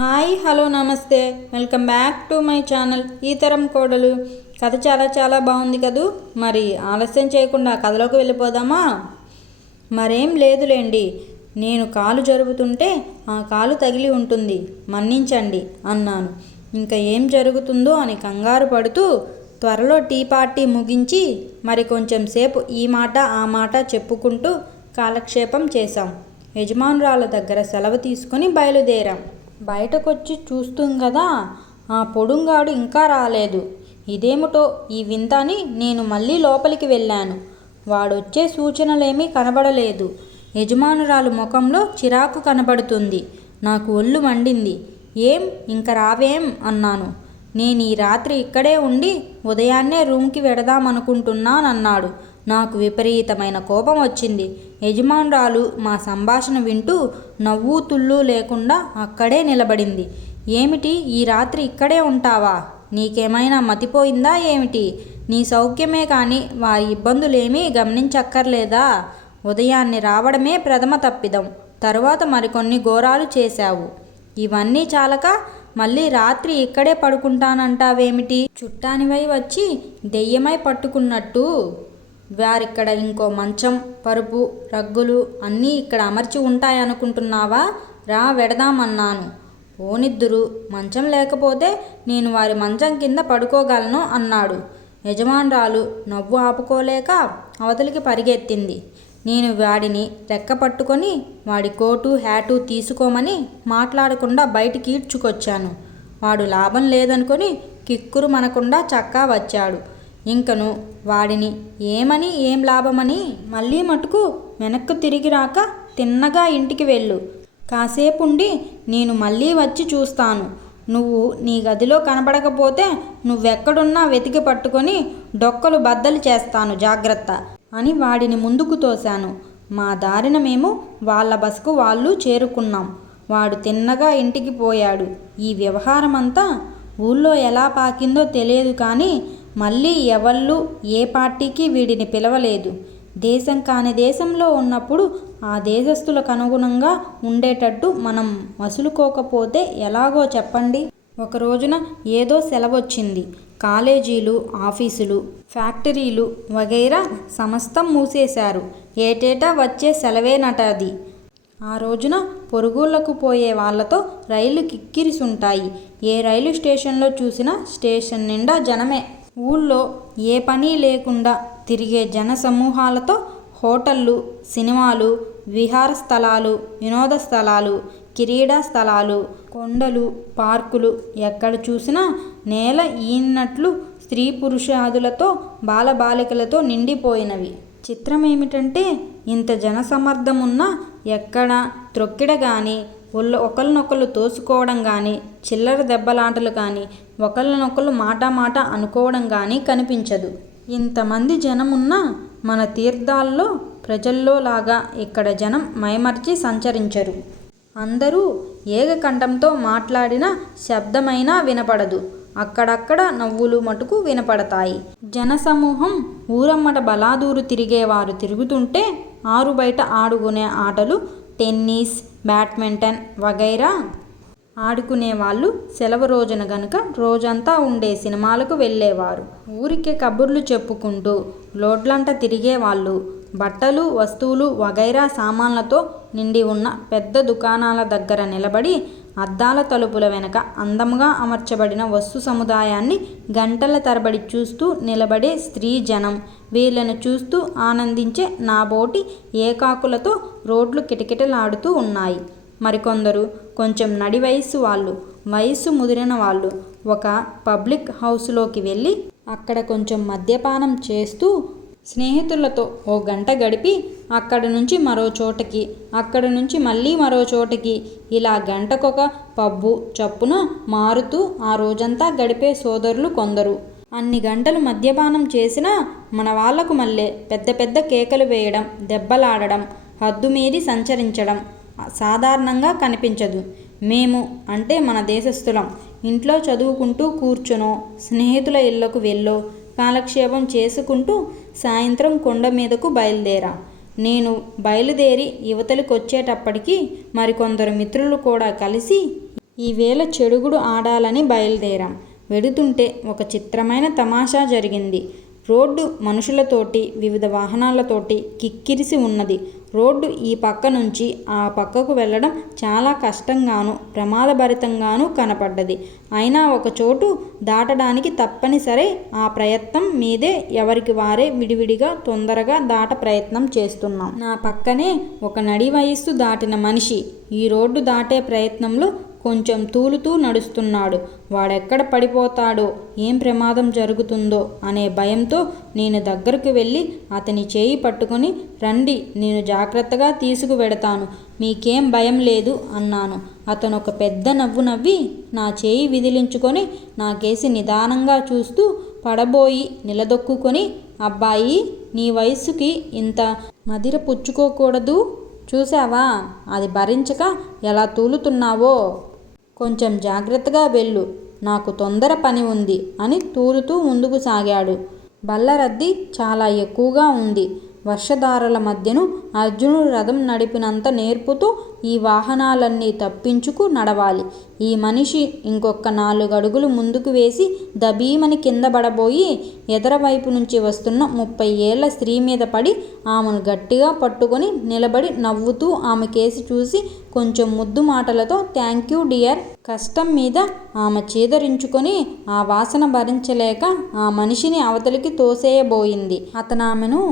Hi hello నమస్తే. Welcome back to my channel ఈ తరం కోడలు. కథ చాలా చాలా బాగుంది కదూ? మరి ఆలస్యం చేయకుండా కథలోకి వెళ్ళిపోదామా? మరేం లేదులేండి. నేను కాలు జరుపుతుంటే ఆ కాలు తగిలి ఉంటుంది. మన్నించండి అన్నాను. ఇంకా ఏం జరుగుతుందో అని కంగారు పడుతూ త్వరలో టీ పార్టీ ముగించి మరి కొంచెం సేపు ఈ మాట ఆ మాట చెప్పుకుంటూ కాలక్షేపం చేశాం. యజమానురాల దగ్గర సెలవు తీసుకొని బయలుదేరాం. బయటకొచ్చి చూస్తాం కదా ఆ పొడుంగాడు ఇంకా రాలేదు. ఇదేమిటో ఈ వింత అని నేను మళ్ళీ లోపలికి వెళ్ళాను. వాడొచ్చే సూచనలేమీ కనబడలేదు. యజమానురాలు ముఖంలో చిరాకు కనబడుతుంది. నాకు ఒళ్ళు మండింది. ఏం? ఇంక రావేం? అన్నాను. నేను ఈ రాత్రి ఇక్కడే ఉండి ఉదయాన్నే రూమ్కి వెడదామనుకుంటున్నానన్నాడు. నాకు విపరీతమైన కోపం వచ్చింది. యజమానురాలు మా సంభాషణ వింటూ నవ్వు తుళ్ళు లేకుండా అక్కడే నిలబడింది. ఏమిటి? ఈ రాత్రి ఇక్కడే ఉంటావా? నీకేమైనా మతిపోయిందా ఏమిటి? నీ సౌఖ్యమే కానీ వారి ఇబ్బందులేమీ గమనించక్కర్లేదా? ఉదయాన్నే రావడమే ప్రథమ తప్పిదం. తరువాత మరికొన్ని ఘోరాలు చేశావు. ఇవన్నీ చాలక మళ్ళీ రాత్రి ఇక్కడే పడుకుంటానంటావేమిటి? చుట్టానివై వచ్చి దెయ్యమై పట్టుకున్నట్టు. వారిక్కడ ఇంకో మంచం పరుపు రగ్గులు అన్నీ ఇక్కడ అమర్చి ఉంటాయనుకుంటున్నావా? రా వెడదామన్నాను. ఓనిద్దురు మంచం లేకపోతే నేను వారి మంచం కింద పడుకోగలను అన్నాడు. యజమానురాలు నవ్వు ఆపుకోలేక అవతలికి పరిగెత్తింది. నేను వాడిని రెక్క పట్టుకొని వాడి కోటు హ్యాటు తీసుకోమని మాట్లాడకుండా బయటికి ఈడ్చుకొచ్చాను. వాడు లాభం లేదనుకొని కిక్కురు మనకుండా చక్కా వచ్చాడు. ఇంకను వాడిని ఏమని ఏం లాభమని మళ్ళీ మటుకు వెనక్కు తిరిగి రాక తిన్నగా ఇంటికి వెళ్ళు. కాసేపుండి నేను మళ్ళీ వచ్చి చూస్తాను. నువ్వు నీ గదిలో కనపడకపోతే నువ్వెక్కడున్నా వెతికి పట్టుకొని డొక్కలు బద్దలు చేస్తాను జాగ్రత్త అని వాడిని ముందుకు తోశాను. మా దారిన మేము వాళ్ళ బస్కు వాళ్ళు చేరుకున్నాం. వాడు తిన్నగా ఇంటికి పోయాడు. ఈ వ్యవహారమంతా ఊళ్ళో ఎలా పాకిందో తెలియదు కానీ మళ్ళీ ఎవళ్ళు ఏ పార్టీకి వీడిని పిలవలేదు. దేశం కాని దేశంలో ఉన్నప్పుడు ఆ దేశస్థులకు అనుగుణంగా ఉండేటట్టు మనం మసులుకోకపోతే ఎలాగో చెప్పండి. ఒక రోజున ఏదో సెలవొచ్చింది. కాలేజీలు ఆఫీసులు ఫ్యాక్టరీలు వగైరా సమస్తం మూసేశారు. ఏటేటా వచ్చే సెలవేనట అది. ఆ రోజున పొరుగుళ్ళకు పోయే వాళ్ళతో రైలు కిక్కిరిసుంటాయి. ఏ రైలు స్టేషన్లో చూసినా స్టేషన్ నిండా జనమే. ఊళ్ళో ఏ పని లేకుండా తిరిగే జన సమూహాలతో హోటళ్ళు సినిమాలు విహార స్థలాలు వినోద స్థలాలు క్రీడా స్థలాలు కొండలు పార్కులు ఎక్కడ చూసినా నేల ఈనట్లు స్త్రీ పురుషాదులతో బాలబాలికలతో నిండిపోయినవి. చిత్రం ఏమిటంటే ఇంత జనసమర్థమున్న ఉన్నా ఎక్కడ త్రొక్కిడ కానీ ఒళ్ళు ఒకరినొకరు తోసుకోవడం కానీ చిల్లర దెబ్బలాటలు కానీ ఒకరినొకరు మాట మాట అనుకోవడం కానీ కనిపించదు. ఇంతమంది జనమున్నా మన తీర్థాల్లో ప్రజల్లో లాగా ఇక్కడ జనం మైమర్చి సంచరించరు. అందరూ ఏకకంఠంతో మాట్లాడిన శబ్దమైనా వినపడదు. అక్కడక్కడ నవ్వులు మటుకు వినపడతాయి. జనసమూహం ఊరమ్మట బలాదూరు తిరిగేవారు తిరుగుతుంటే ఆరు బయట ఆడుకునే ఆటలు టెన్నిస్ బ్యాడ్మింటన్ వగైరా ఆడుకునే వాళ్ళు సెలవు రోజున గనుక రోజంతా ఉండే సినిమాలకు వెళ్ళేవారు. ఊరికే కబుర్లు చెప్పుకుంటూ లోడ్లంట తిరిగేవాళ్ళు. బట్టలు వస్తువులు వగైరా సామాన్లతో నిండి ఉన్న పెద్ద దుకాణాల దగ్గర నిలబడి అద్దాల తలుపుల వెనక అందంగా అమర్చబడిన వస్తు సముదాయాన్ని గంటల తరబడి చూస్తూ నిలబడే స్త్రీ జనం. వీళ్ళను చూస్తూ ఆనందించే నాబోటి ఏకాకులతో రోడ్లు కిటకిటలాడుతూ ఉన్నాయి. మరికొందరు కొంచెం నడి వయస్సు వాళ్ళు వయస్సు ముదిరిన వాళ్ళు ఒక పబ్లిక్ హౌస్లోకి వెళ్ళి అక్కడ కొంచెం మద్యపానం చేస్తూ స్నేహితులతో ఓ గంట గడిపి అక్కడి నుంచి మరో చోటకి అక్కడి నుంచి మళ్ళీ మరో చోటకి ఇలా గంటకొక పబ్బు చప్పున మారుతూ ఆ రోజంతా గడిపే సోదరులు కొందరు. అన్ని గంటలు మద్యపానం చేసినా మన వాళ్ళకు మళ్ళీ పెద్ద పెద్ద కేకలు వేయడం దెబ్బలాడడం హద్దుమీరి సంచరించడం సాధారణంగా కనిపించదు. మేము అంటే మన దేశస్థులం. ఇంట్లో చదువుకుంటూ కూర్చునో స్నేహితుల ఇళ్ళకు వెళ్ళో కాలక్షేపం చేసుకుంటూ సాయంత్రం కొండ మీదకు బయలుదేరా. నేను బయలుదేరి యువతలకు వచ్చేటప్పటికి మరికొందరు మిత్రులు కూడా కలిసి ఈవేళ చెడుగుడు ఆడాలని బయలుదేరాం. వెడుతుంటే ఒక చిత్రమైన తమాషా జరిగింది. రోడ్డు మనుషులతోటి వివిధ వాహనాలతోటి కిక్కిరిసి ఉన్నది. రోడ్డు ఈ పక్క నుంచి ఆ పక్కకు వెళ్ళడం చాలా కష్టంగాను ప్రమాదభరితంగాను కనపడ్డది. అయినా ఒక చోటు దాటడానికి తప్పనిసరి ఆ ప్రయత్నం మీదే ఎవరికి వారే విడివిడిగా తొందరగా దాట ప్రయత్నం చేస్తున్నాం. నా పక్కనే ఒక నడి వయస్సు దాటిన మనిషి ఈ రోడ్డు దాటే ప్రయత్నంలో కొంచెం తూలుతూ నడుస్తున్నాడు. వాడెక్కడ పడిపోతాడో ఏం ప్రమాదం జరుగుతుందో అనే భయంతో నేను దగ్గరకు వెళ్ళి అతని చేయి పట్టుకొని రండి నేను జాగ్రత్తగా తీసుకువెడతాను. మీకేం భయం లేదు అన్నాను. అతను ఒక పెద్ద నవ్వు నవ్వి నా చేయి విదిలించుకొని నాకేసి నిదానంగా చూస్తూ పడబోయి నిలదొక్కుకొని అబ్బాయి నీ వయస్సుకి ఇంత మదిర పుచ్చుకోకూడదు. చూసావా అది భరించక ఎలా తూలుతున్నావో? కొంచెం జాగ్రత్తగా వెళ్ళు. నాకు తొందర పని ఉంది అని తూలుతూ ముందుకు సాగాడు. బల్ల రద్దీ చాలా ఎక్కువగా ఉంది. వర్షధారల మధ్యను అర్జునుడు రథం నడిపినంత నేర్పుతూ ఈ వాహనాలన్నీ తప్పించుకు నడవాలి. ఈ మనిషి ఇంకొక నాలుగు అడుగులు ముందుకు వేసి దబీమని కింద పడబోయి ఎదరవైపు నుంచి వస్తున్న ముప్పై ఏళ్ళ స్త్రీ మీద పడి ఆమెను గట్టిగా పట్టుకొని నిలబడి నవ్వుతూ ఆమె కేసి చూసి కొంచెం ముద్దు మాటలతో థ్యాంక్ యూ డియర్ కష్టం మీద ఆమె చీదరించుకొని ఆ వాసన భరించలేక ఆ మనిషిని అవతలికి తోసేయబోయింది. అతను ఆమెను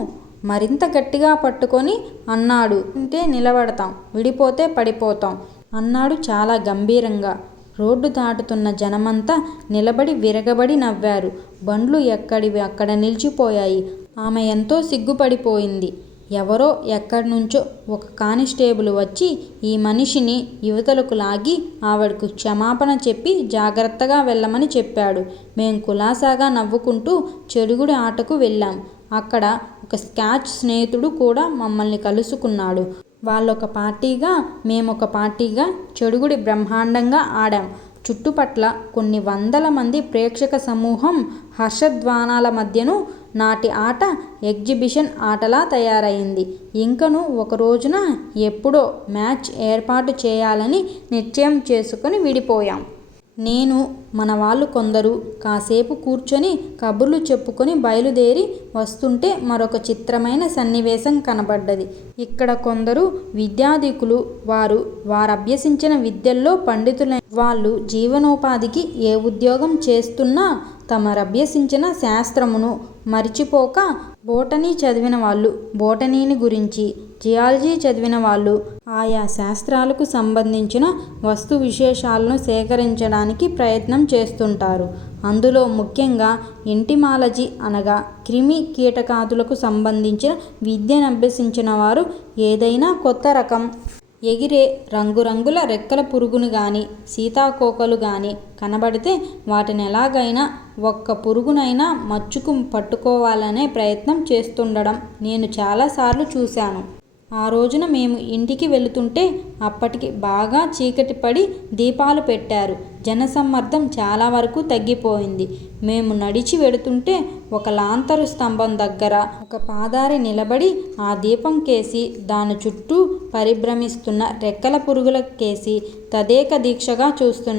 మరింత గట్టిగా పట్టుకొని అన్నాడు. ఉంటే నిలబడతాం. విడిపోతే పడిపోతాం అన్నాడు చాలా గంభీరంగా. రోడ్డు దాటుతున్న జనమంతా నిలబడి విరగబడి నవ్వారు. బండ్లు ఎక్కడివి అక్కడ నిలిచిపోయాయి. ఆమె ఎంతో సిగ్గుపడిపోయింది. ఎవరో ఎక్కడి నుంచో ఒక కానిస్టేబుల్ వచ్చి ఈ మనిషిని యువతలకు లాగి ఆవిడకు క్షమాపణ చెప్పి జాగ్రత్తగా వెళ్ళమని చెప్పాడు. మేం కులాసాగా నవ్వుకుంటూ చెడుగుడి ఆటకు వెళ్ళాం. అక్కడ ఒక స్కాచ్ స్నేహితుడు కూడా మమ్మల్ని కలుసుకున్నాడు. వాళ్ళొక పార్టీగా మేమొక పార్టీగా చెడుగుడి బ్రహ్మాండంగా ఆడాం. చుట్టుపట్ల కొన్ని వందల మంది ప్రేక్షక సమూహం హర్షధ్వానాల మధ్యను నాటి ఆట ఎగ్జిబిషన్ ఆటలా తయారైంది. ఇంకను ఒక రోజున ఎప్పుడో మ్యాచ్ ఏర్పాటు చేయాలని నిశ్చయం చేసుకుని విడిపోయాం. నేను మన వాళ్ళు కొందరు. కాసేపు కూర్చొని కబుర్లు చెప్పుకొని బయలుదేరి వస్తుంటే మరొక చిత్రమైన సన్నివేశం కనబడ్డది. ఇక్కడ కొందరు విద్యాధికులు వారు వారభ్యసించిన విద్యల్లో పండితులైన వాళ్ళు జీవనోపాధికి ఏ ఉద్యోగం చేస్తున్నా తమరభ్యసించిన శాస్త్రమును మరిచిపోక బోటనీ చదివిన వాళ్ళు బోటనీని గురించి జియాలజీ చదివిన వాళ్ళు ఆయా శాస్త్రాలకు సంబంధించిన వస్తు విశేషాలను సేకరించడానికి ప్రయత్నం చేస్తుంటారు. అందులో ముఖ్యంగా ఎంటిమాలజీ అనగా క్రిమి కీటకాదులకు సంబంధించిన విద్యను అభ్యసించిన వారు ఏదైనా కొత్త రకం ఎగిరే రంగురంగుల రెక్కల పురుగును కానీ సీతాకోకలు కానీ కనబడితే వాటిని ఎలాగైనా ఒక్క పురుగునైనా మచ్చుకు పట్టుకోవాలనే ప్రయత్నం చేస్తుండడం నేను చాలాసార్లు చూశాను. ఆ రోజున మేము ఇంటికి వెళుతుంటే అప్పటికి బాగా చీకటి పడి దీపాలు పెట్టారు. జనసమ్మర్దం చాలా వరకు తగ్గిపోయింది. మేము నడిచి వెడుతుంటే ఒక లాంతరు స్తంభం దగ్గర ఒక పాదారి నిలబడి ఆ దీపం కేసి దాని చుట్టూ పరిభ్రమిస్తున్న రెక్కల పురుగుల కేసి తదేక దీక్షగా చూస్తున్న